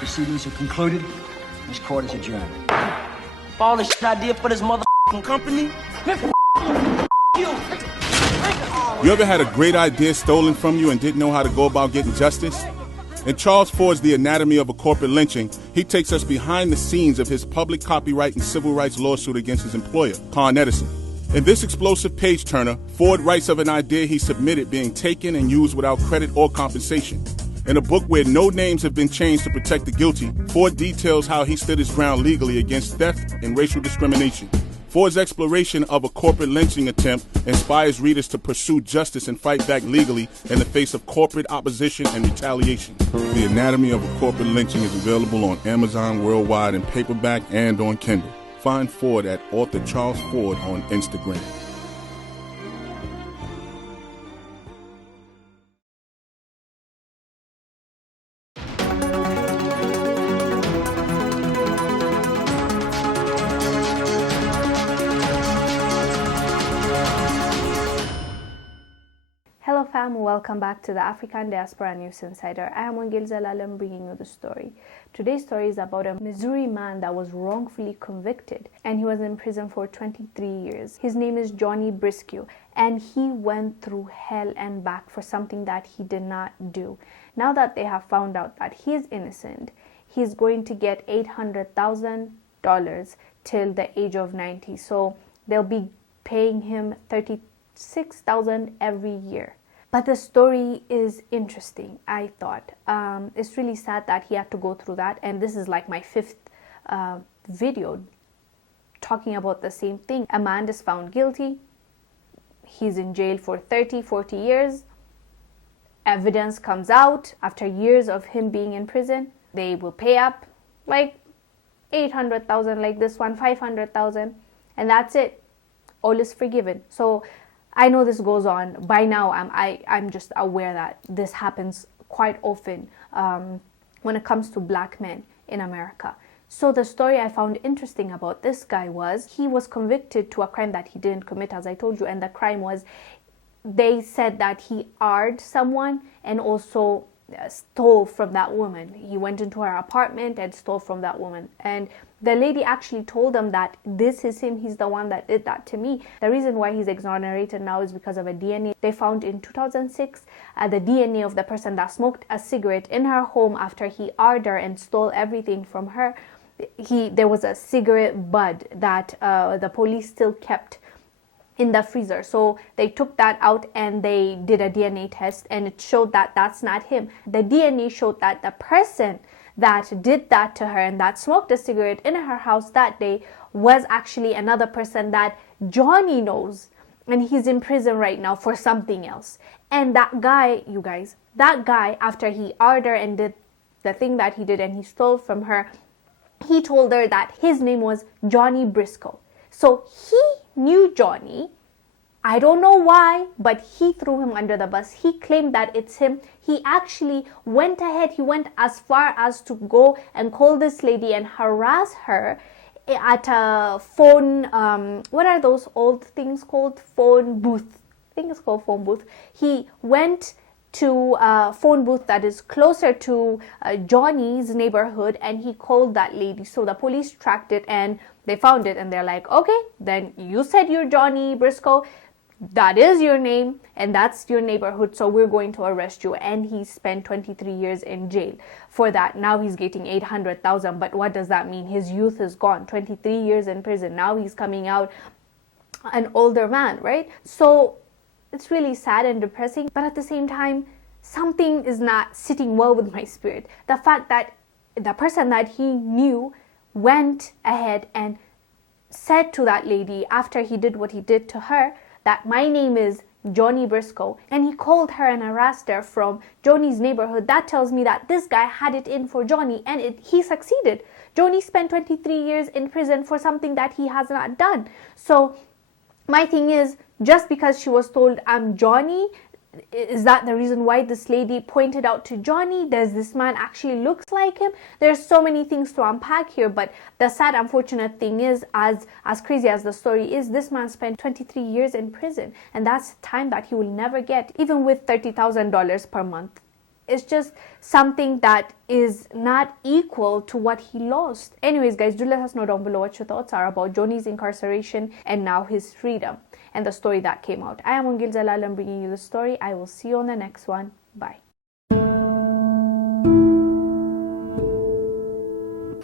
Proceedings are concluded. This court is adjourned. All the shit I did for this motherfucking company. You ever had a great idea stolen from you and didn't know how to go about getting justice? In Charles Ford's The Anatomy of a Corporate Lynching, he takes us behind the scenes of his public copyright and civil rights lawsuit against his employer, Con Edison. In this explosive page-turner, Ford writes of an idea he submitted being taken and used without credit or compensation. In a book where no names have been changed to protect the guilty, Ford details how he stood his ground legally against theft and racial discrimination. Ford's exploration of a corporate lynching attempt inspires readers to pursue justice and fight back legally in the face of corporate opposition and retaliation. The Anatomy of a Corporate Lynching is available on Amazon worldwide in paperback and on Kindle. Find Ford at author Charles Ford on Instagram. Hello fam, welcome back to the African Diaspora News Insider. I am Wongel Zelalem bringing you the story. Today's story is about a Missouri man that was wrongfully convicted and he was in prison for 23 years. His name is Johnny Briscoe and he went through hell and back for something that he did not do. Now that they have found out that he is innocent, he's going to get $800,000 till the age of 90. So they'll be paying him $36,000 every year. But the story is interesting, I thought. It's really sad that he had to go through that. And this is like my fifth video talking about the same thing. A man is found guilty. He's in jail for 30, 40 years. Evidence comes out after years of him being in prison. They will pay up like $800,000 like this one, $500,000. And that's it. All is forgiven. So I know this goes on. By now, I'm just aware that this happens quite often when it comes to black men in America. So the story I found interesting about this guy was he was convicted to a crime that he didn't commit, as I told you. And the crime was, they said that he arred someone and also stole from that woman. He went into her apartment and stole from that woman. And the lady actually told him that this is him, he's the one that did that to me. The reason why he's exonerated now is because of a DNA. They found in 2006 the DNA of the person that smoked a cigarette in her home after he arred her and stole everything from her. There was a cigarette bud that the police still kept in the freezer. So they took that out and they did a DNA test and it showed that that's not him. The DNA showed that the person that did that to her and that smoked a cigarette in her house that day was actually another person that Johnny knows, and he's in prison right now for something else. And that guy, you guys, that guy, after he arred her and did the thing that he did and he stole from her, he told her that his name was Johnny Briscoe. So he knew Johnny. I don't know why, but he threw him under the bus. He claimed that it's him. He actually went ahead. He went as far as to go and call this lady and harass her at a phone, what are those old things called? Phone booth. I think it's called phone booth. He went to a phone booth that is closer to Johnny's neighborhood and he called that lady. So the police tracked it and they found it and they're like, okay, then you said you're Johnny Briscoe. That is your name and that's your neighborhood, so we're going to arrest you. And he spent 23 years in jail for that. Now he's getting $800,000, but what does that mean? His youth is gone. 23 years in prison. Now he's coming out an older man, right? So it's really sad and depressing, but at the same time, something is not sitting well with my spirit. The fact that the person that he knew went ahead and said to that lady after he did what he did to her that my name is Johnny Briscoe, and he called her and harassed her from Johnny's neighborhood. That tells me that this guy had it in for Johnny and he succeeded. Johnny spent 23 years in prison for something that he has not done. So my thing is, just because she was told I'm Johnny, is that the reason why this lady pointed out to Johnny? Does this man actually looks like him? There's so many things to unpack here, but the sad, unfortunate thing is, as crazy as the story is, this man spent 23 years in prison, and that's time that he will never get. Even with $30,000 per month, It's just something that is not equal to what he lost. Anyways, guys, do let us know down below what your thoughts are about Johnny's incarceration and now his freedom and the story that came out. I am Wongel Zelalem bringing you the story. I will see you on the next one. Bye.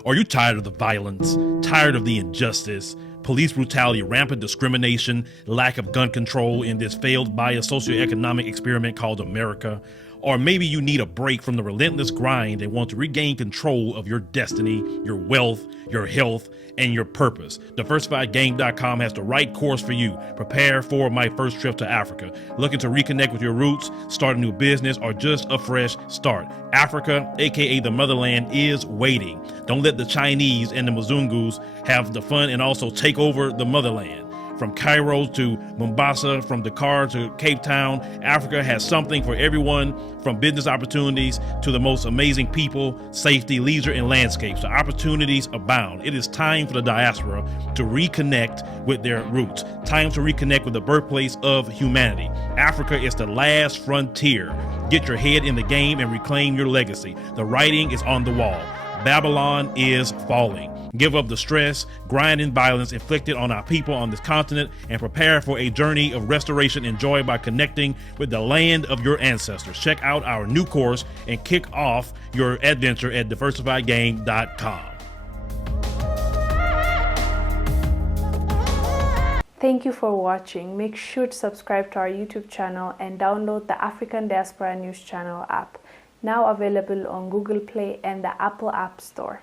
Are you tired of the violence, tired of the injustice, police brutality, rampant discrimination, lack of gun control in this failed biased socioeconomic experiment called America? Or maybe you need a break from the relentless grind and want to regain control of your destiny, your wealth, your health, and your purpose. DiversifiedGame.com has the right course for you. Prepare for my first trip to Africa. Looking to reconnect with your roots, start a new business, or just a fresh start. Africa, aka the motherland, is waiting. Don't let the Chinese and the Mzungus have the fun and also take over the motherland. From Cairo to Mombasa, from Dakar to Cape Town, Africa has something for everyone, from business opportunities to the most amazing people, safety, leisure, and landscapes. The opportunities abound. It is time for the diaspora to reconnect with their roots. Time to reconnect with the birthplace of humanity. Africa is the last frontier. Get your head in the game and reclaim your legacy. The writing is on the wall. Babylon is falling. Give up the stress, grind, and violence inflicted on our people on this continent and prepare for a journey of restoration enjoyed by connecting with the land of your ancestors. Check out our new course and kick off your adventure at DiversifiedGame.com. Thank you for watching. Make sure to subscribe to our YouTube channel and download the African Diaspora News Channel app, now available on Google Play and the Apple App Store.